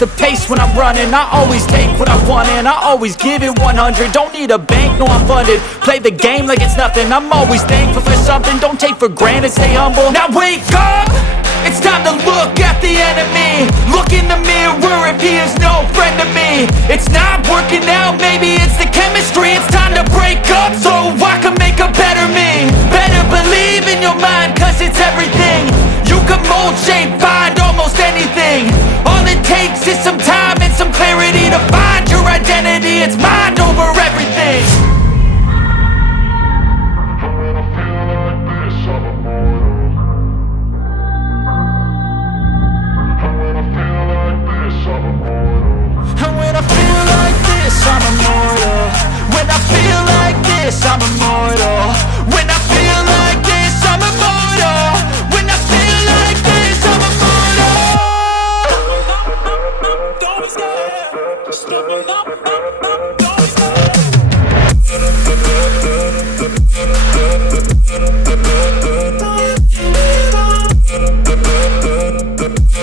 the pace when I'm running. I always take what I want and I always give it 100. Don't need a bank, no I'm funded. Play the game like it's nothing. I'm always thankful for something. Don't take for granted, stay humble. Now wake up! It's time to look at the enemy. Look in the mirror if he is no friend to me. It's not working out, maybe it's the chemistry. It's time to break up so I can make a better me. Better believe in your mind, cause it's everything. You can mold, shape, find almost anything. All it takes is some time and some clarity to find your identity. It's mind over everything. And when I feel like this, I'm immortal. When I feel like this, I'm immortal. When